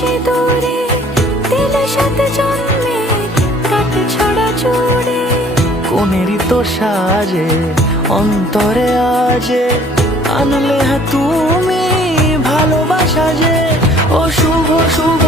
সিঁদুরে দিলে সাথে জন্মে কাটে ছড়া জুড়ে। কোনেরই তো সাজে অন্তরে আজে আনলে তুমি ভালোবাসা যে। ও শুভ শুভ